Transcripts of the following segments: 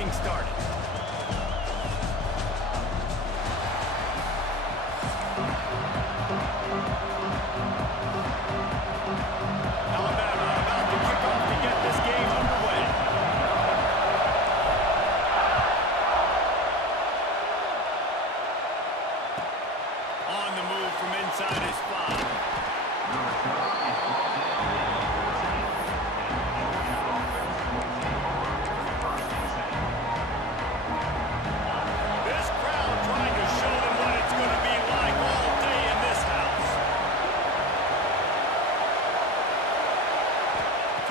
things started. Alabama about to kick off to get this game underway. On the move from inside his 5. This crowd trying to show them what it's going to be like all day in this house.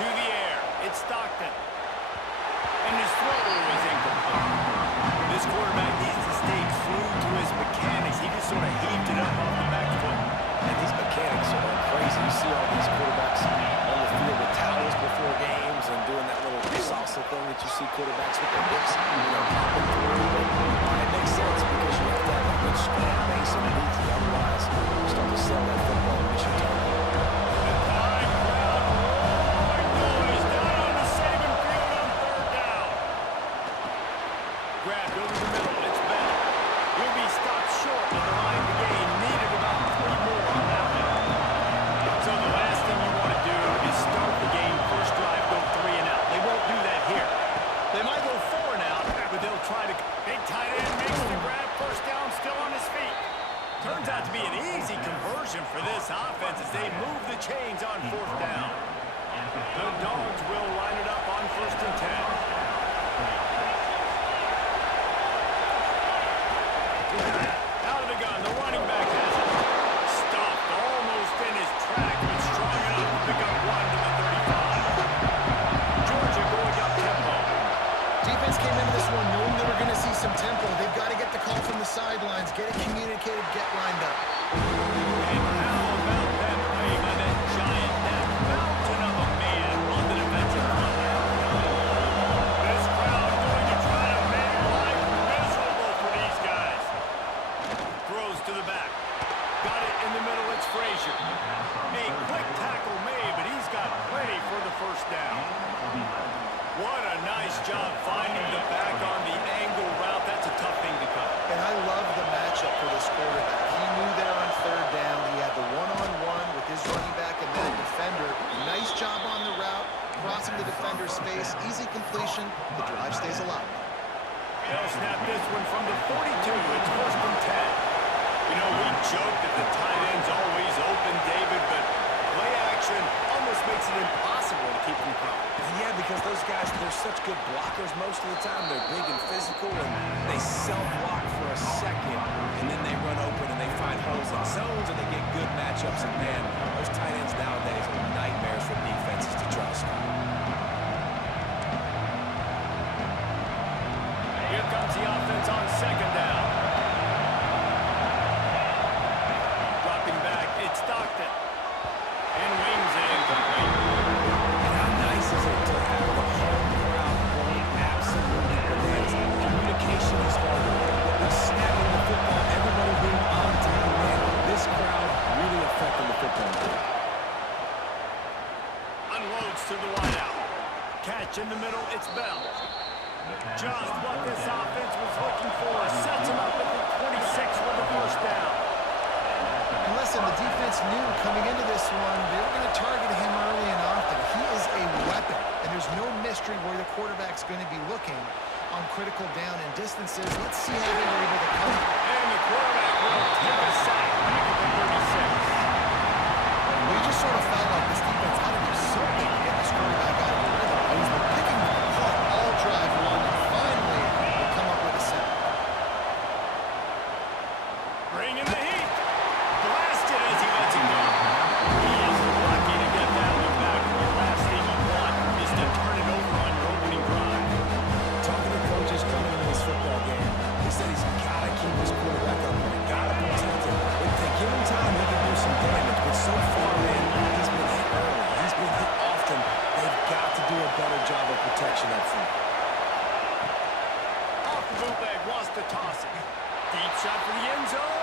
To the air, it's Stockton. And his throw is incomplete. This quarterback needs to stay true to his mechanics. He just sort of heaved it up off the back foot. And these mechanics are like crazy. You see all these quarterbacks on the field with towels before games and doing that little salsa thing that you see quarterbacks with their hips, popping through. But it makes sense because you have to have a good strong base underneath you. Otherwise, you start to sell that football and miss your target. The time crowd roaring noise down on the Saban field on 3rd down. Grabbed over the middle. It's Bell. He'll be stopped short of the line of the game. Needed about 3 more on that one. So the last thing you want to do is start the game, first drive, go 3 and out. They won't do that here. They might go 4 and out, but they'll try to. Big tight end makes the grab, first down, still on his feet. Turns out to be an easy conversion for this offense as they move the chains on 4th down. The Dogs will line it up on 1st and 10. Out of the gun, the running back has it. Stopped almost in his track, but strong enough to pick up 1 to the 35. Georgia going up tempo. Defense came into this one knowing they were going to see some tempo. They've got to get the call from the sidelines, get it communicated, get lined up. And how about that play by that giant, that mountain of a man on the defensive line? This crowd going to try to make life miserable for these guys. Throws to the back. Got it in the middle, it's Frazier. A quick tackle made, but he's got plenty for the first down. What a nice job finding the back on the angle route. That's a tough thing to cut. And I love the matchup for this quarterback. He knew there on 3rd down. He had the one-on-one with his running back and that defender. Nice job on the route, crossing the defender's face. Easy completion. The drive stays alive. They'll snap this one from the 42. It's 1st and 10. You know, we joke that the tight end's always open, David, but play action almost makes it impossible to keep them covered. Yeah, because those guys, they're such good blockers most of the time. They're big and physical, and they self-block for a second, and then they run open and they find holes in zones, and they get good matchups. And, man, those tight ends nowadays are nightmares for defenses to try to stop. Here comes the offense on 2nd down. Dropping back, it's Stockton. And wings it incomplete. And how nice is it to have the whole crowd going absolutely bananas? Communication is harder. They're snapping the football, everybody being on time, man. This crowd really affecting the football game. Unloads to the wideout. Catch in the middle, it's Bell. Just what this offense was looking for. Sets him up at the 26 with the first down. And listen, the defense knew coming into this one, they were going to target him early and often. He is a weapon, and there's no mystery where the quarterback's going to be looking on critical down and distances. Let's see how they were able to come. And the quarterback will take a sack back at the 36. We just sort of felt like this defense had to do something to get this quarterback out of the rhythm. He's been picking them apart all drive long, and finally they come up with a sack. Bringing the heat. Blasted as he lets it go. He is lucky to get that one back. The last thing you want is to turn it over on your opening drive. Talking to coaches coming into this football game, he said he's got to keep his quarterback up there. Got to protect him. If they give him time, he can do some damage. But so far, man, he's been hit early. He's been hit often. They've got to do a better job of protection up front. Off the bootleg, wants to toss it. Deep shot for the end zone.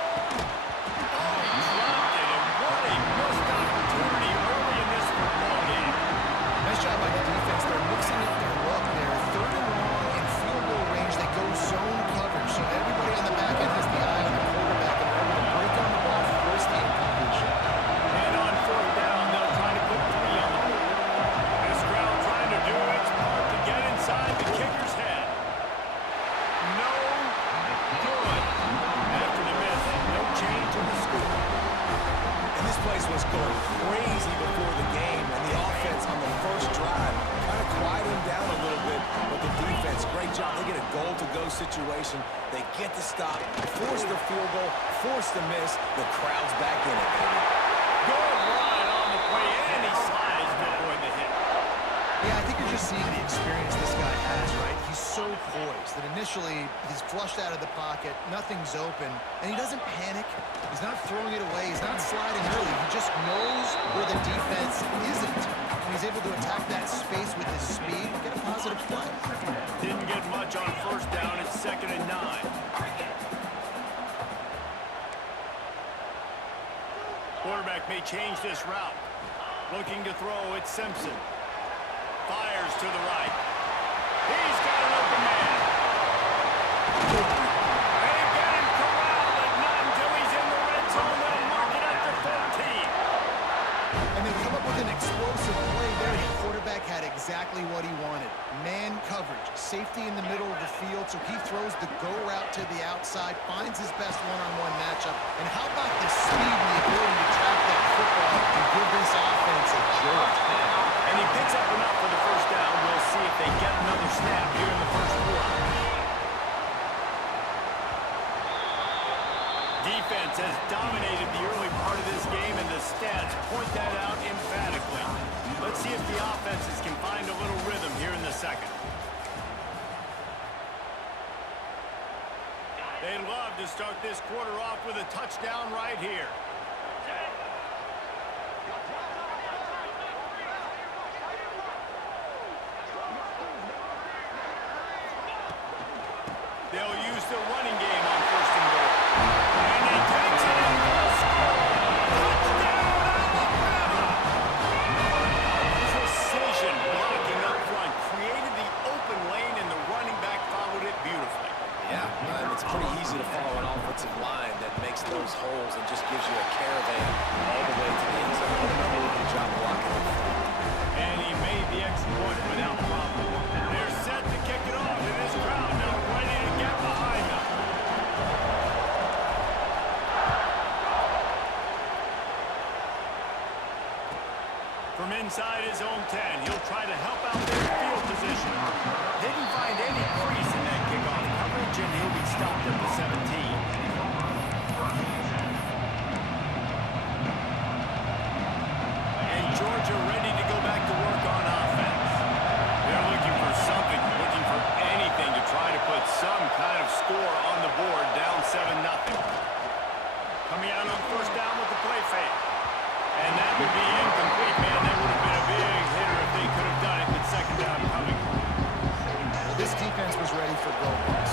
Oh, he dropped it, and what a missed opportunity early in this football game. Nice job by the defense. They're mixing up their luck there. 3rd and long and field goal one-on-one situation. They get the stop, force the field goal, force the miss. The crowd's back in it, baby. Good line on the play, and he slides to avoid the hit. Yeah, I think you're just seeing the experience this guy has, right? He's so poised that initially he's flushed out of the pocket, nothing's open, and he doesn't panic. He's not throwing it away. He's not sliding early. He just knows where the defense isn't. And he's able to attack that space with his speed and get a positive play. Didn't get much on first down. It's 2nd and 9. Quarterback may change this route. Looking to throw, it's Simpson. Fires to the right. He's got an open man. They get him corralled, but not until he's in the red zone. They'll mark it up to 13. And they come up with an explosive play there. The quarterback had exactly what he wanted. Man coverage, safety in the middle of the field, so he throws the go route to the outside, finds his best one-on-one matchup. And how about the speed and the ability to track that football and give this offense a jolt? And he picks up enough for the first down. We'll see if they get another snap here in the first quarter. Defense has dominated the early part of this game, and the stats point that out emphatically. Let's see if the offenses can find a little rhythm here in the second. They'd love to start this quarter off with a touchdown right here. They'll use the running game on 1st and goal. And he takes it in for a score. Touchdown, Alabama! Precision blocking up front. Created the open lane, and the running back followed it beautifully. Yeah, it's pretty easy to follow an offensive line that makes those holes and just gives you a caravan all the way to the end zone. Unbelievable job blocking up front. And he made the extra point without problem. They're set to kick it off, and this crowd now ready to get behind them. From inside his own 10, he'll try to help out their field position. Didn't find any crease in that kickoff coverage, and he'll be stopped at the 17. And Georgia ready to go back to work on offense. They're looking for something, looking for anything to try to put some kind of score on the board, down 7-0. Coming out on 1st down with the play fake. And that would be incomplete, man. That would have been a big hitter if they could have done it with 2nd down coming. Well, this defense was ready for goals.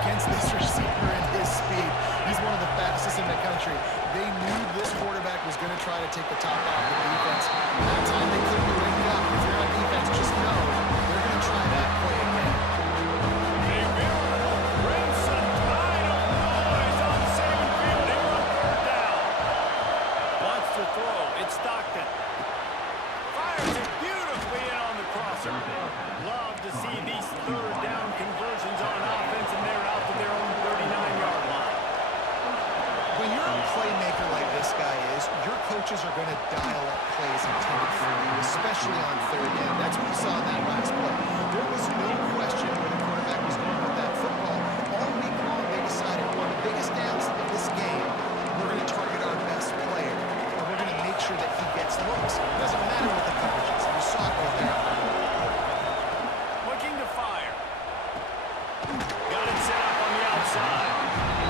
Against this receiver and his speed, he's one of the fastest in the country. They knew this quarterback was going to try to take the top off the defense. That time they couldn't ring it up. If you're on defense, just know they're going to try that play again. A veritable crimson tide of noise on Saban Field here on 3rd down. Wants to throw. It's Stockton. Fires it beautifully in on the crosser. Love to see these 3rd down conversions on offense, and they're out to their own 39-yard line. When you're a playmaker like this guy is, your coaches are going to dial up plays intended for you, especially on 3rd down. That's what you saw in that last play. There was no question where the quarterback was going with that football. All week long, they decided on the biggest downs of this game, we're going to target our best player, and we're going to make sure that he gets looks. It doesn't matter what the coverage is. You saw it right there. Looking to fire. Got it set up on the outside.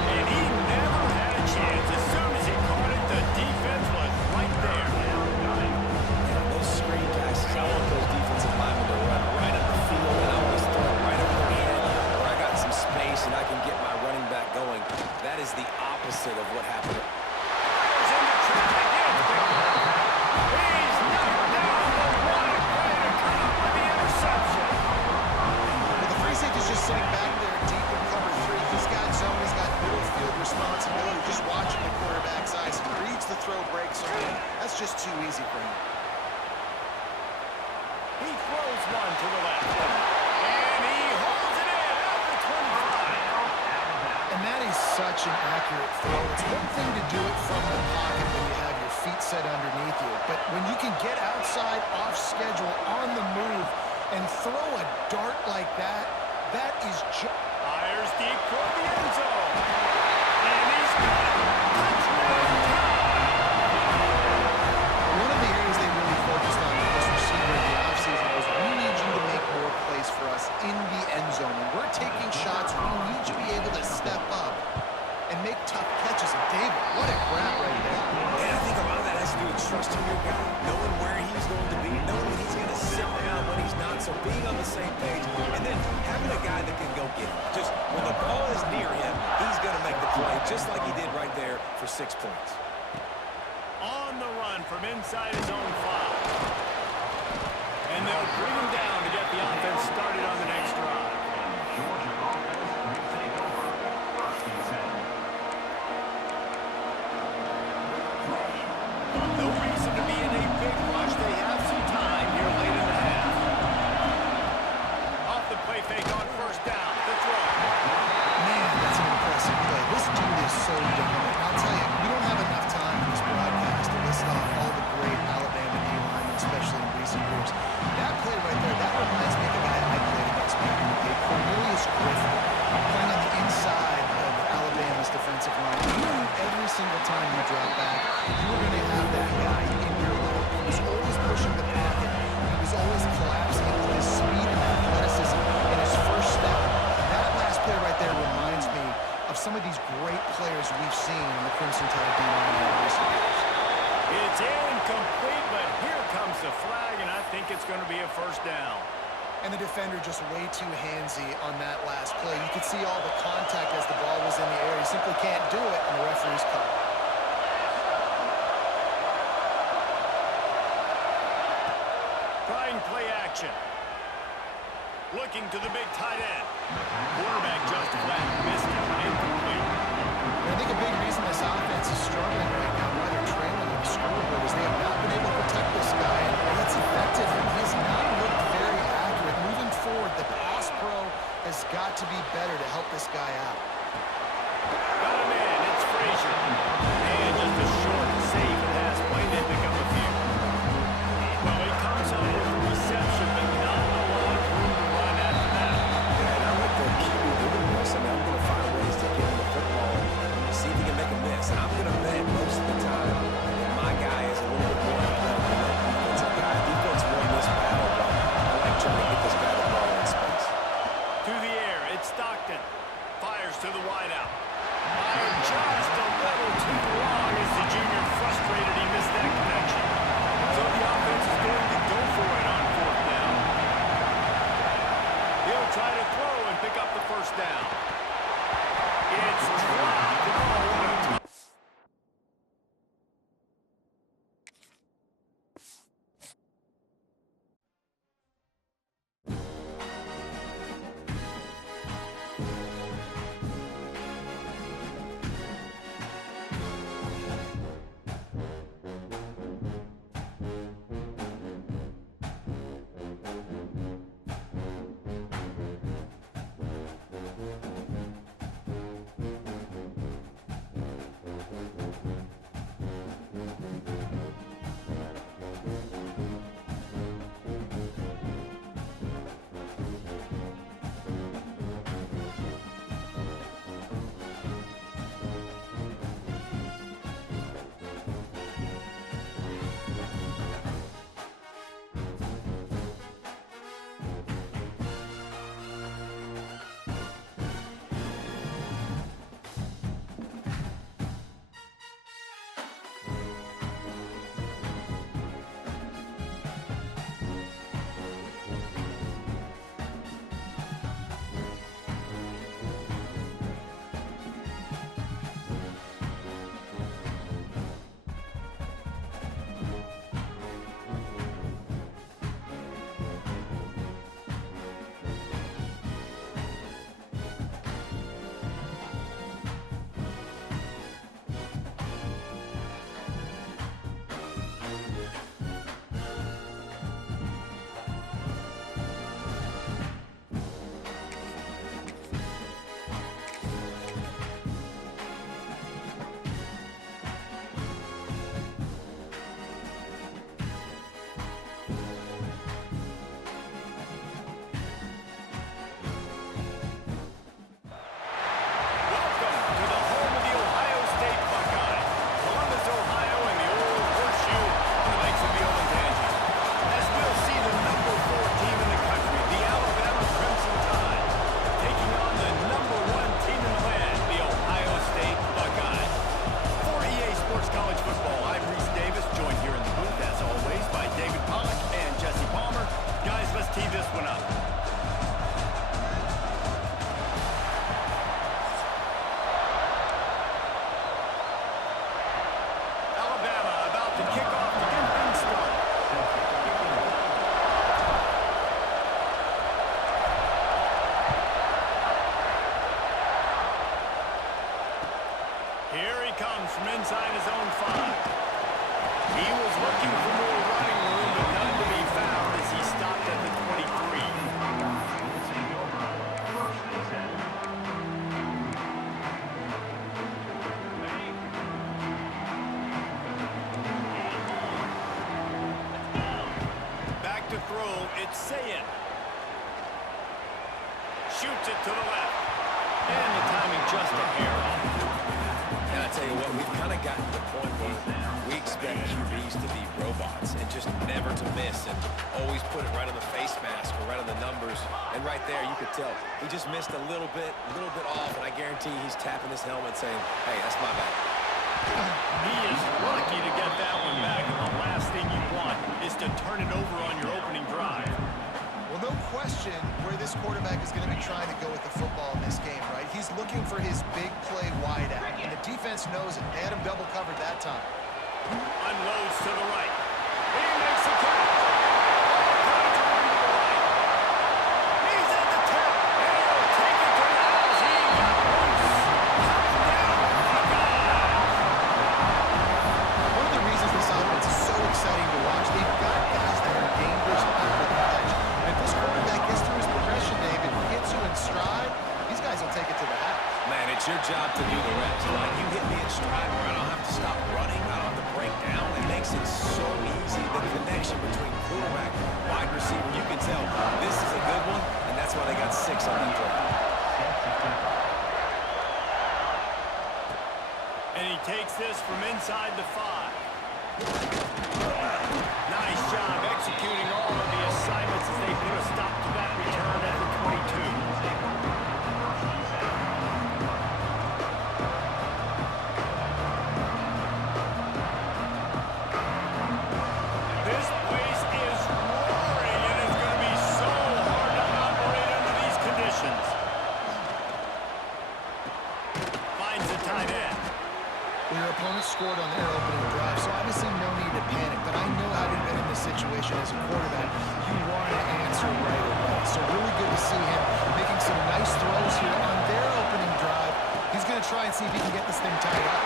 And he never had a chance. As soon as he caught it, the defense was right there. Yeah, those screen passes, I want those defensive linemen to run right up the field, and I want to throw it right over their head where I got some space and I can get my running back going. That is the opposite of what happened. Fires into traffic. He's knocked down, but what a play to come up with the interception. Well, the free safety's just sitting back there deep in cover 3. He's got zone. He's got middle field responsibility. Just watching the quarterback's eyes. He reads the throw, breaks on him. That's just too easy for him. He throws one to the left. And he holds it in at the 25. And that is such an accurate throw. It's one thing to do it from the pocket when you have your feet set underneath you, but when you can get outside, off schedule, on the move, and throw a dart like that, That is just... Fires deep toward the end zone. And he's got it. Touchdown tie. One of the areas they really focused on with this receiver in the offseason was we need you to make more plays for us in the end zone. When we're taking shots, we need you to be able to step up and make tough catches. And David, what a grab right there. And I think a lot of that has to do with trusting your guy, knowing where he's going to be, knowing when he's going to sit down, when he's not, so being on the same page, and then having a guy that can go get it. Just when the ball is near him, he's going to make the play, just like he did right there for 6 points. On the run from inside his own 5. And they'll bring him down to get the offense started on the next drive. No reason to be in a big rush. They have some time here late in the half. Off the play fake on first down. The throw. Man, that's an impressive play. This dude is so dominant. I'll tell you, we don't have enough time in this broadcast to list off all the great Alabama D-linemen, especially in recent years. That play right there, that reminds me of the guy I played against back in the day, Cornelius Griffin, playing on the inside of Alabama's defensive line. You knew every single time you drop back, you were going to have that guy in your loop. He was always pushing the pocket. He was always collapsing with his speed and athleticism in his first step. That last play right there reminds me of some of these great players we've seen in the Crimson Tide D-line in recent years. It's incomplete, but here comes the flag, and I think it's going to be a first down. And the defender just way too handsy on that last play. You could see all the contact as the ball was in the air. He simply can't do it, and the referee's called. Trying play action. Looking to the big tight end. Quarterback just flat. Missed it. Incomplete. And I think a big reason this offense is struggling right now, why they're trailing on the scoreboard, is they have not been able to protect this guy, and it's affected him. He has not looked very accurate. Moving forward, the pass pro has got to be better to help this guy out. Got him in. It's Frazier. And just a short save pass play. They pick up a few. Well, he comes up with a reception, but not a lot of room to run after that. Yeah, and I like the QB doing this. I mean, I'm going to find ways to get him the football and see if he can make a miss. And I'm going to bet most of the time that my guy is a little bit more athletic than that defensive guy. Defense won this battle, but I like trying to get this guy the ball in space. To the air, it's Stockton. Fires to the wideout. Fired just a little too long as the junior frustrated. He missed that connection. So the offense is going to go for it on fourth down. He'll try to throw and pick up the first down. It's dropped. Oh, what a one up. Alabama about to kick off to get things started. Here he comes from inside his own 5. He was looking for more running room, but none to be found as he stopped at the 23. Back to throw, it's Sayin. Shoots it to the left. And the timing just a hair off. And I tell you what, we've kind of gotten to the point where we expect QBs to be robots and just never to miss and always put it right on the face mask or right on the numbers. And right there, you could tell he just missed a little bit off, and I guarantee he's tapping his helmet saying, hey, that's my bad. He is lucky to get that one back, and the last thing you want is to turn it over on your opening drive. Well, no question where this quarterback is going to be trying to go with the football in this game, right? He's looking for his big play wide out, and the defense knows it. They had him double covered that time. Unloads to the right. He makes the catch. All kinds of room to the right. He's at the 10. And he'll take it to the house. He got loose. Down. One of the reasons this offense is so exciting to watch, they've got guys that are dangerous after the catch. And if this quarterback gets through his progression, David, hits you in stride, these guys will take it to the house. Man, it's your job to do the rest. Like, you hit me in stride where I don't have to stop running, I don't have to break down. It makes it so easy. The connection between quarterback and wide receiver, you can tell this is a good one, and that's why they got 6 on that drive. And he takes this from inside the 5. Nice job executing all of the assignments as they put a stop to that return at the 22. This place is roaring, and it's going to be so hard to operate under these conditions. Finds the tight end. Well, your opponent scored on their opening drive, so obviously no need to panic. But I know having been in this situation as a quarterback, you want to answer right away. So really good to see him making some nice throws here on their opening drive. He's going to try and see if he can get this thing tied up.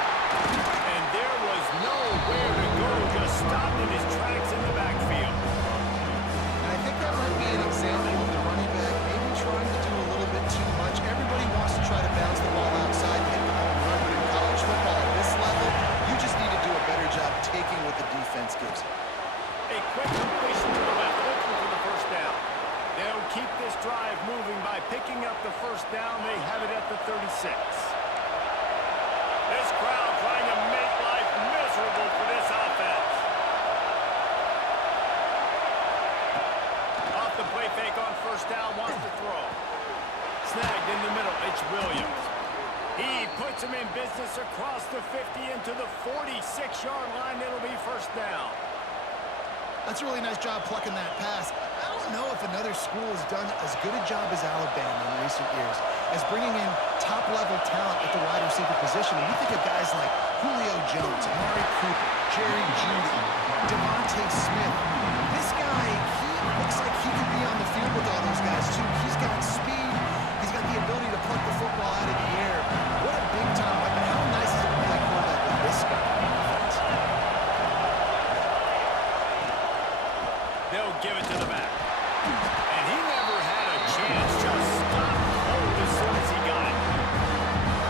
And there was nowhere to go, just stopped in his tracks in the backfield. And I think that might be an example of the running back maybe trying to do a little bit too much. Everybody wants to try to bounce the ball outside and hit the home run, but in college football at this level, you just need to do a better job taking what the defense gives you. A quick completion to the left, looking for the first down. They'll keep this drive moving by picking up the first down. They have it at the 36. This crowd trying to make life miserable for this offense. Off the play fake on first down, wants to throw. Snagged in the middle, it's Williams. He puts him in business across the 50 into the 46-yard line. It'll be first down. That's a really nice job plucking that pass. I don't know if another school has done as good a job as Alabama in recent years as bringing in top-level talent at the wide receiver position. And you think of guys like Julio Jones, Amari Cooper, Jerry Jeudy, Devontae Smith. This guy, he looks like he could be on the field with all those guys, too. He's got speed. He's got the ability to pluck the football out of the air. What a big-time weapon. How nice is it to play quarterback with this guy? They'll give it to the back. And he never had a chance. Just stopped cold as soon as he got it.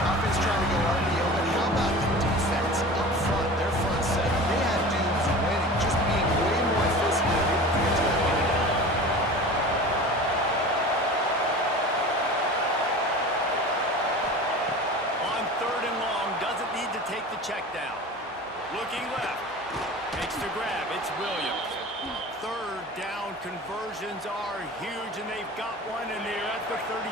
Offense trying to go RPO, but how about the defense up front? Their front seven, they had dudes winning, just being way more physical than able to get to that running back. On 3rd and long, doesn't need to take the check down. Looking left. Makes the grab. It's Williams. 3rd down conversions are huge, and they've got one, and they're at the 35.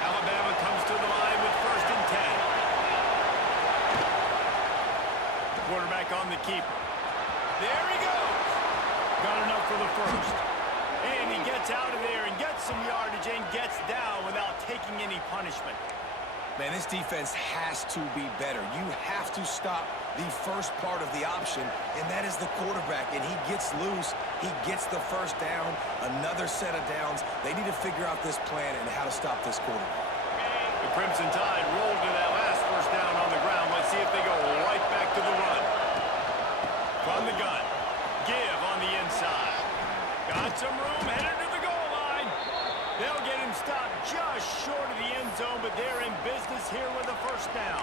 Alabama comes to the line with 1st and 10. Quarterback on the keeper. There he goes. Got enough for the first. And he gets out of there and gets some yardage and gets down without taking any punishment. Man, this defense has to be better. You have to stop the first part of the option, and that is the quarterback. And he gets loose. He gets the first down, another set of downs. They need to figure out this plan and how to stop this quarterback. The Crimson Tide rolled to that last first down on the ground. Let's see if they go right back to the run. From the gun. Give on the inside. Got some room, headed to the goal line. They'll get him stopped just short of the end zone, but they're in business here with a first down.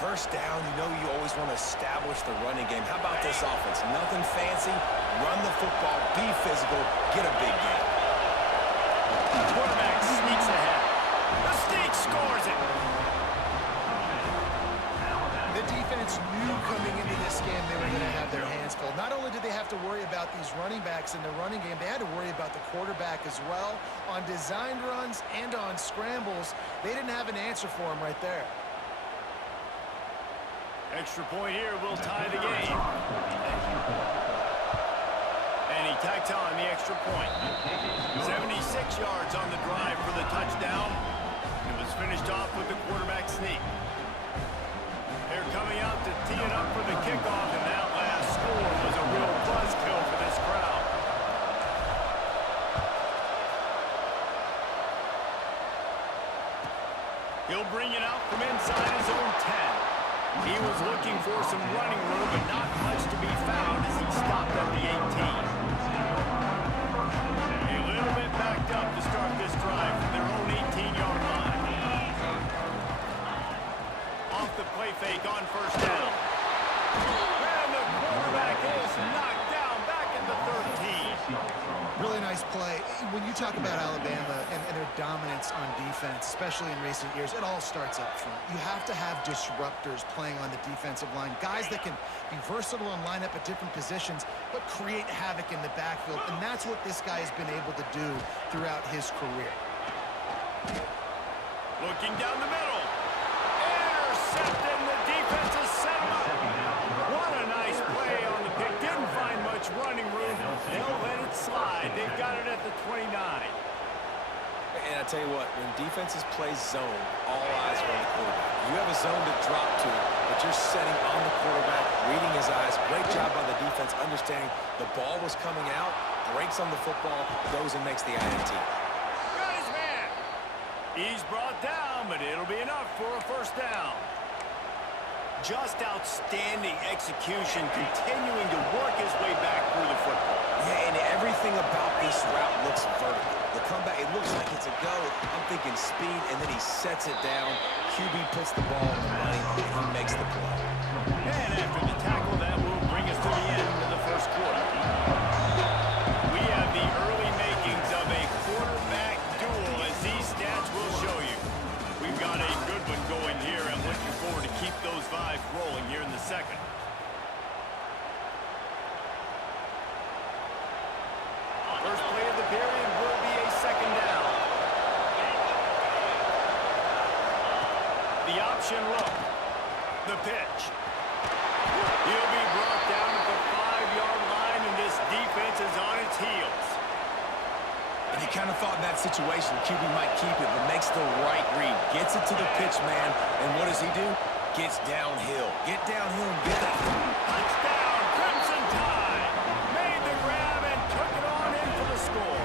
First down, you know you always want to establish the running game. How about this offense? Nothing fancy. Run the football, be physical, get a big gain. Quarterback sneaks ahead. The sneak scores it. The defense knew coming into this game they were going to have their hands full. Not only did they have to worry about these running backs in the running game, they had to worry about the quarterback as well. On designed runs and on scrambles, they didn't have an answer for him right there. Extra point here will tie the game. And he tacks on the extra point. 76 yards on the drive for the touchdown. It was finished off with the quarterback sneak. They're coming out to tee it up for the kickoff, and that last score was a real buzzkill for this crowd. He'll bring it out from inside his own 10. He was looking for some running room, but not much to be found as he stopped at the 18. A little bit backed up to start this drive from their own 18-yard line. Off the play fake on first down. And the quarterback is knocked down back in the 13. Really nice play. When you talk about Alabama and their dominance on defense, especially in recent years, it all starts up front. You have to have disruptors playing on the defensive line, guys that can be versatile and line up at different positions, but create havoc in the backfield, and that's what this guy has been able to do throughout his career. Looking down the middle. Intercepted, and the defense has set him up. What a nice play on the pick. Didn't find much running room. They'll let it slide. They've got it at the 29. And I tell you what, when defenses play zone, all eyes are on the quarterback. You have a zone to drop to, but you're setting on the quarterback, reading his eyes. Great job by the defense, understanding the ball was coming out, breaks on the football, goes and makes the INT. Got his man. He's brought down, but it'll be enough for a first down. Just outstanding execution, continuing to work his way back through the football. Yeah, and everything about this route looks vertical. The comeback, it looks like it's a go. I'm thinking speed, and then he sets it down. QB puts the ball in the money, and he makes the play. And after the tackle, that will bring us to the end of the first quarter. We have the early makings of a quarterback duel, as these stats will show you. We've got a good one going here. I'm looking forward to keep those vibes rolling here in the second. First play of the period will be a second down. The option look. The pitch. He'll be brought down at the 5-yard line, and this defense is on its heels. And he kind of thought in that situation QB might keep it, but makes the right read. Gets it to the pitch man, and what does he do? Gets downhill. Get downhill and get that. Touchdown, Crimson Tide. Made the grab and took it on in for the score.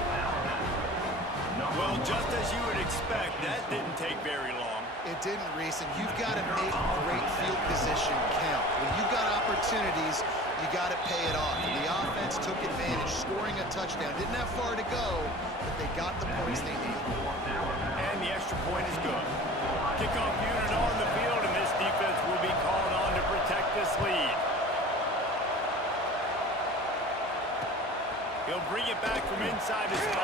Well, just as you would expect, that didn't take very long. It didn't, Reese, and you've got to make great field position count. When you've got opportunities, you got to pay it off. And the offense took advantage, scoring a touchdown. Didn't have far to go, but they got the points they needed. And the extra point is good. Kickoff unit on the field, and this defense will be called on to protect this lead. He'll bring it back from inside his 5.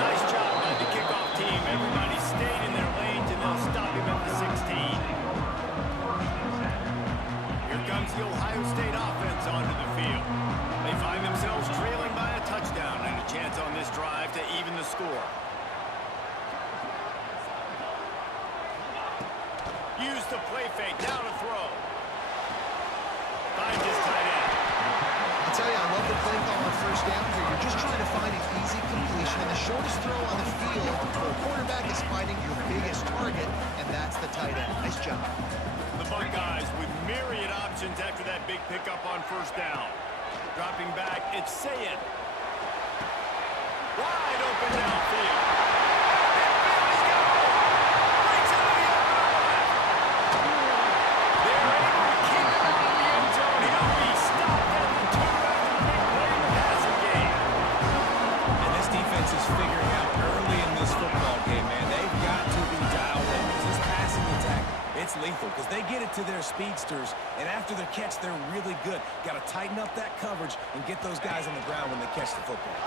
Nice job by the kickoff team. Everybody stayed in their lanes, and they'll stop him at the 16. Here comes the Ohio State offense onto the field. They find themselves trailing by a touchdown and a chance on this drive to even the score. Use the play fake, now to throw. Finds his tight end. I tell you, I love the play call on first down here. You're just trying to find an easy finding your biggest target, and that's the tight end. Nice job. The Buckeyes with myriad options after that big pickup on first down. Dropping back, it's Sayin. Wide open downfield. Let's go! Breaks into the end zone. They're able to keep him out of the end zone. He'll be stopped at the 2 after the big play in the passing game. And this defense is figuring out early in this football game, man. They've got to be dialed in because this passing attack, it's lethal because they get it to their speedsters, and after the catch, they're really good. Got to tighten up that coverage and get those guys on the ground when they catch the football.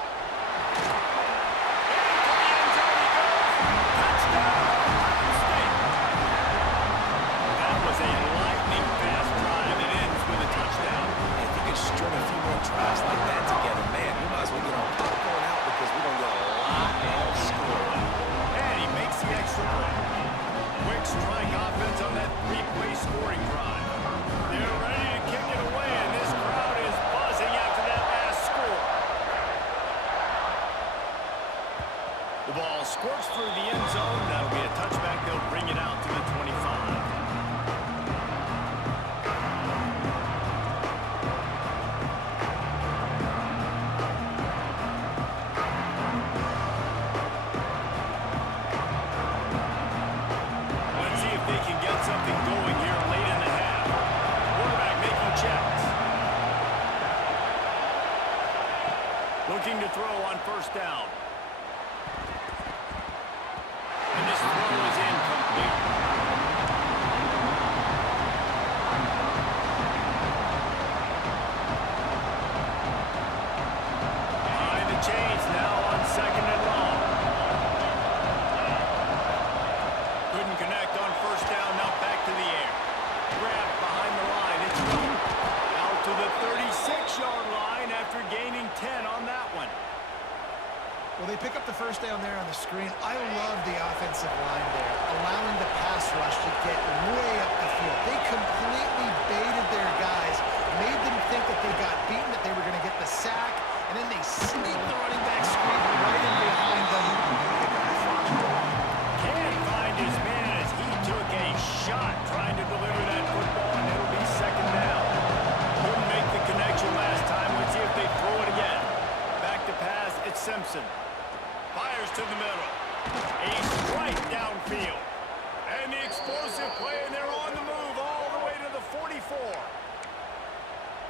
That was a lightning fast drive. It ends with a touchdown. If you could string a few more drives like that together, man, we might as well get our popcorn out because we're going to get a lot of scoring. And he makes the extra play. Quick strike offense on that 3-play scoring drive. They're ready to kick it away, and this crowd is buzzing after that last score. The ball squirts through the end zone. That'll be a touchback. They'll bring it out to the 25. Let's see if they can get something going here late in the half. Quarterback making checks. Looking to throw on first down. And this throw is incomplete. Behind the chains now on second and long. Couldn't connect on first down, now back to the air. Grab behind the line, it's gone. Out to the 36-yard line after gaining 10 on that one. Well, they pick up the first down there on the screen. I love the offensive line there, allowing the pass rush to get way up the field. They completely baited their guys, made them think that they got beaten, that they were going to get the sack, and then they sneaked the running back screen right in behind them. Can't find his man as he took a shot trying to deliver that football, and it'll be second down. Couldn't make the connection last time. Let's see if they throw it again. Back to pass, it's Simpson. Fires to the middle. A strike downfield. And the explosive play, and they're on the move all the way to the 44.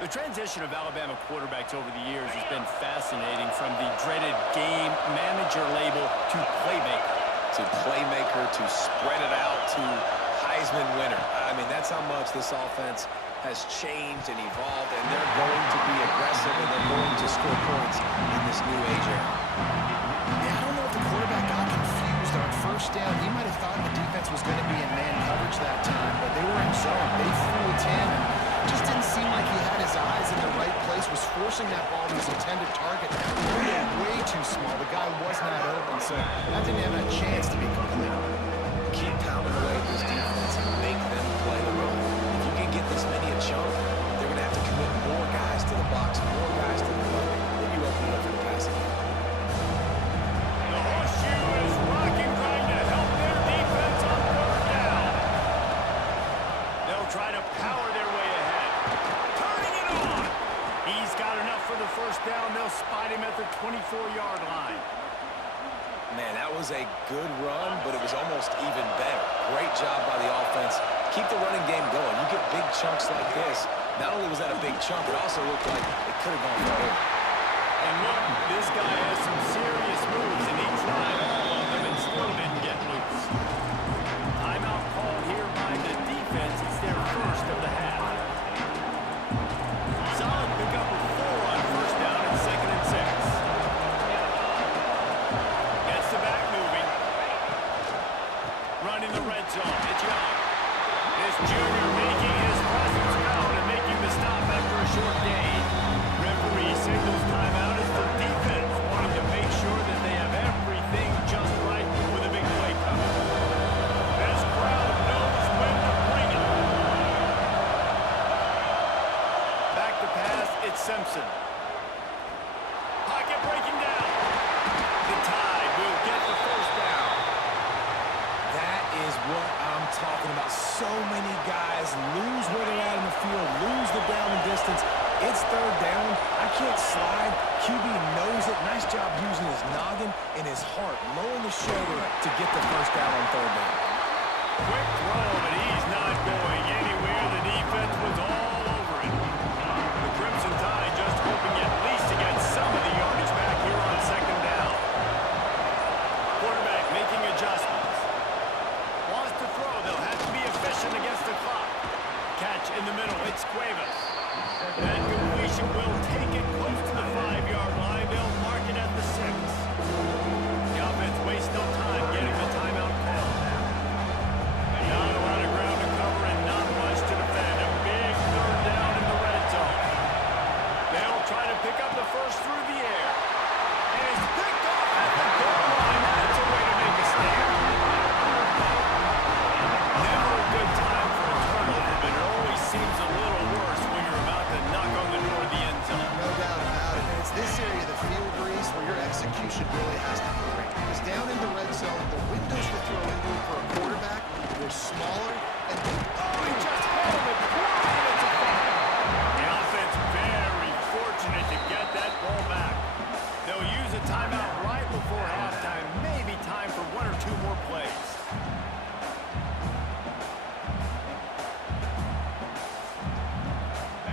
The transition of Alabama quarterbacks over the years has been fascinating, from the dreaded game manager label to playmaker. To playmaker, to spread it out, to Heisman winner. I mean, that's how much this offense has changed and evolved, and they're going to be aggressive, and they're going to score points in this new age era. Yeah, I don't know if the quarterback got confused on first down. He might have thought the defense was going to be in man coverage that time, but they were in zone. They fooled him, and just didn't seem like he had his eyes in the right place, was forcing that ball to his intended target. Way too small. The guy was not open, so that didn't have a chance to be complete. Keep pounding away at this defense and make them play the run. If you can get this many a chunk, they're going to have to commit more guys to the box, more guys to the run. Then you open it up for the passing game. The horseshoe is rocking, trying to help their defense on third down. They'll try to power their way ahead. Turning it on. He's got enough for the first down. They'll spot him at the 24-yard line. Man, that was a good run, but it was almost even better. Great job by the offense. Keep the running game going. You get big chunks like this. Not only was that a big chunk, it also looked like it could have gone further. And look, this guy has some serious moves, and he tried all of them and still didn't get loose. Timeout called here by the defense. It's their first of the half. Solid pickup of 4 on first down and second and 6. Gets the back moving. Running the red zone. It's Young. This junior making his presence known and making the stop after a short gain. Referee signals timeout as the defense wanting to make sure that they have everything just right with a big play coming. This crowd knows when to bring it. Back to pass, it's Simpson. Pocket breaking down. The Tide will get the first down. noggin and his heart, lowering the shoulder to get the first down on third down. Quick throw, but he's not going anywhere. The defense was all over it. The Crimson Tide just hoping at least to get some of the yardage back here on second down. Quarterback making adjustments. Wants to throw. They'll have to be efficient against the clock. Catch in the middle. It's Cuevas. That completion will take it close to the 5-yard line. They'll mark it at the 6. The offense wastes no time getting the timeout call. Not a lot of ground to cover and not much to defend. A big third down in the red zone. They'll try to pick up the first through the air. And it's picked off at the goal line. That's a way to make a stand. Never a good time for a turnover, but it always seems a little worse when you're about to knock on the door of the end zone. No doubt about it. And it's this area of the field, Breeze, where your execution really has to be great. Because down in the red zone, the windows to throw into it for a quarterback, they're smaller. And He just held it. It's a fumble. The offense very fortunate to get that ball back. They'll use a timeout right before halftime. Maybe time for 1 or 2 more plays.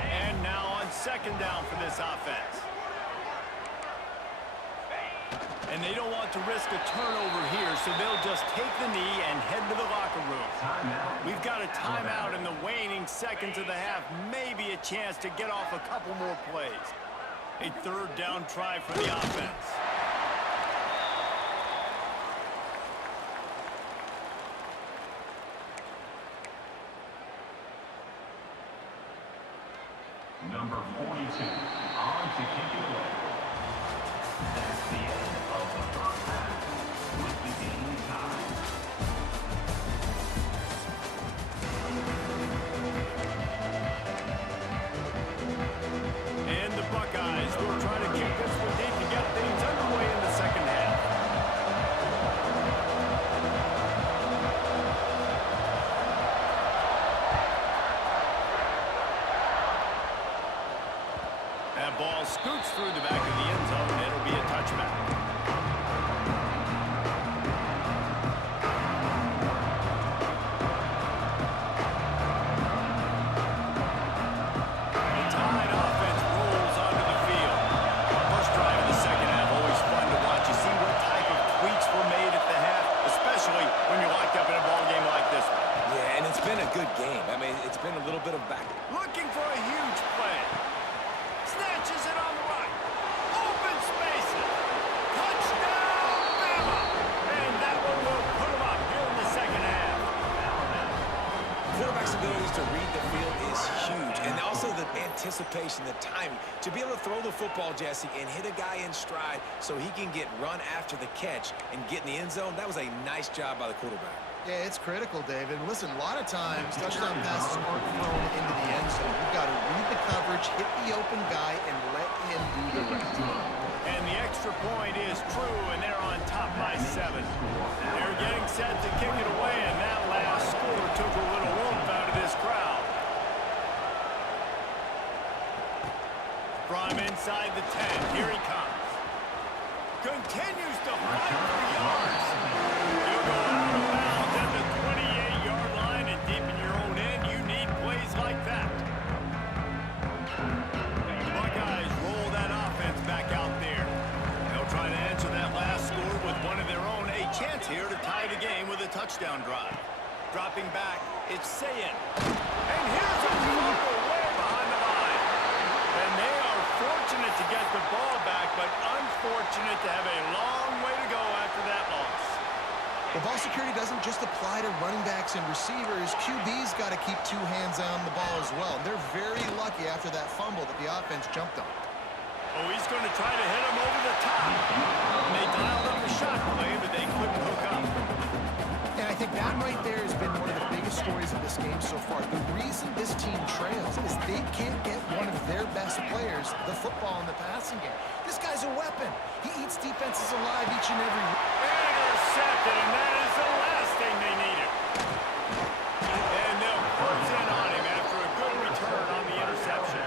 And now on second down for this offense. And they don't want to risk a turnover here, so they'll just take the knee and head to the locker room. We've got a timeout in the waning seconds of the half. Maybe a chance to get off a couple more plays. A third down try for the offense. Number 42, on to kick it away. That's the end of the first half, with the game tied. And the Buckeyes will try to kick this one deep to get things underway in the second half. That ball scoots through the back of the end zone. It'll be a touchback. The Tide offense rolls onto the field. First drive of the second half, always fun to watch. You see what type of tweaks were made at the half, especially when you're locked up in a ball game like this one. Yeah, and it's been a good game. I mean, it's been a little bit of back. Looking for a huge play. Snatches it on the right. Open spaces. Touchdown, Bama. And that one will put him up here in the second half. Quarterback's abilities to read the field is huge. And also the anticipation, the timing. To be able to throw the football, Jesse, and hit a guy in stride so he can get run after the catch and get in the end zone, that was a nice job by the quarterback. yeah, it's critical, David. And listen, a lot of times touchdown passes aren't thrown into the end zone. You've got to read the coverage, hit the open guy, and let him do the rest. And the extra point is true, and they're on top by 7. They're getting set to kick it away, and that last score took a little oomph out of this crowd. From inside the 10, here he comes. Continues to fight for yards. He'll go out of bounds at the 28-yard line, and deep in your own end, you need plays like that. The Buckeyes roll that offense back out there. They'll try to answer that last score with one of their own. A chance here to tie the game with a touchdown drive. Dropping back, it's Sayin. And here's a fumble way behind the line. And they are fortunate to get the ball back, but unfortunate to have a long way to go after that loss. Well, ball security doesn't just apply to running backs and receivers. QB's got to keep 2 hands on the ball as well. And they're very lucky after that fumble that the offense jumped on. Oh, he's going to try to hit him over the top. And they dialed up the shot play, but they couldn't hook up. And I think that right there has been one of the biggest stories of this game so far. The reason this team trails is they can't get one of their best players the football in the passing game. This guy's a weapon. He eats defenses alive each and every week. Intercepted, and that is the last thing they needed. And they'll close in on him after a good return on the interception.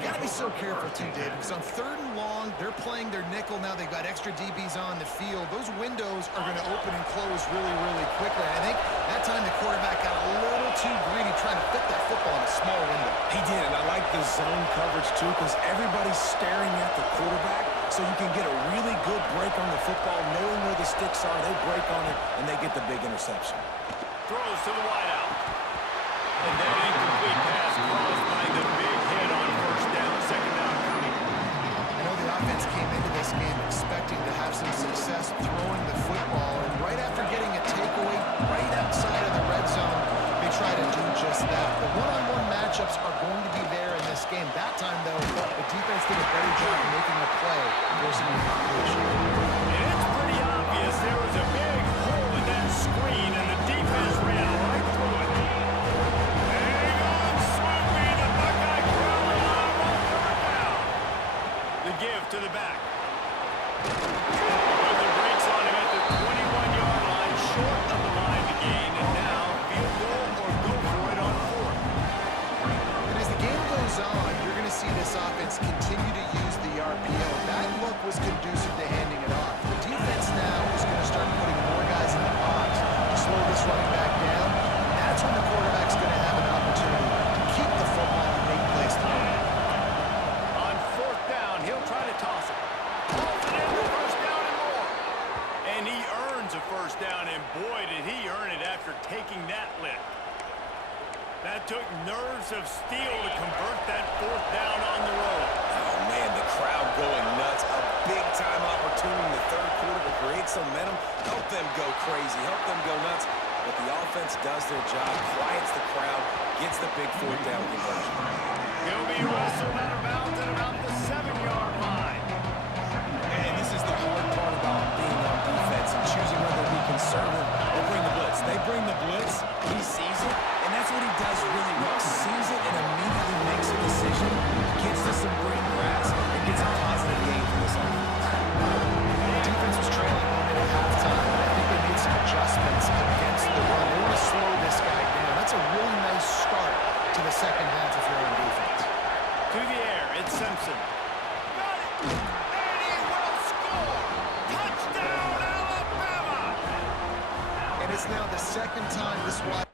You got to be so careful too, Dave, because on 3rd and long, they're playing their nickel. Now they've got extra DBs on the field. Those windows are going to open and close really, really quickly. I think that time the quarterback got a little too greedy trying to fit that football in a small window. He did, and I like the zone coverage too, because everybody's staring at the quarterback, so you can get a really good break on the football, knowing where the sticks are. They break on it, and they get the big interception. Throws to the wideout. And that incomplete pass caused by the big hit on 1st down, 2nd down coming. I know the offense came into this game expecting to have some success throwing the football, and right after getting a takeaway right outside of the red zone, they try to do just that. The one-on-one matchups are going to be there in this game. That time, though, the defense did a better job making a play forcing the completion. And it's pretty obvious there was a big hole in that screen, and the defense ran right through it. Hang on, Swoopy, the Buckeye crowd alive on 3rd down. The give to the back. Put the brakes on him at the 21-yard line, short of the line to gain, and now field goal or go for it on 4th. And as the game goes on, you're going to see this offense continue to use the RPO. That look was conducive to handing it off. The defense now is going to start putting more guys in the box to slow this running back down. And that's when the quarterback's going to have an opportunity to keep the football and make plays through it. On 4th down, he'll try to toss it. Throws it in for 1st down and more. And he earns a 1st down, and boy, did he earn it after taking that lick. That took nerves of steel to convert that 4th down on the road. Oh, man, the crowd going nuts. A big-time opportunity in the 3rd quarter to create some momentum, help them go crazy, help them go nuts. But the offense does their job, quiets the crowd, gets the big 4th down conversion. He'll be wrestled out of bounds at about the 7-yard line. And this is the hard part about being on defense and choosing whether to be conservative or bring the blitz. They bring the blitz, he sees it, and that's what he does really well. Sees it and immediately makes a decision, gets to some green grass, and gets a positive gain for this offense. The defense was trailing on it at halftime, and I think they made some adjustments against the run. They want to slow this guy down. That's a really nice start to the 2nd half if you're on defense. To the air, it's Simpson. Got it! And he will score! Touchdown, Alabama! And it's now the 2nd time this wide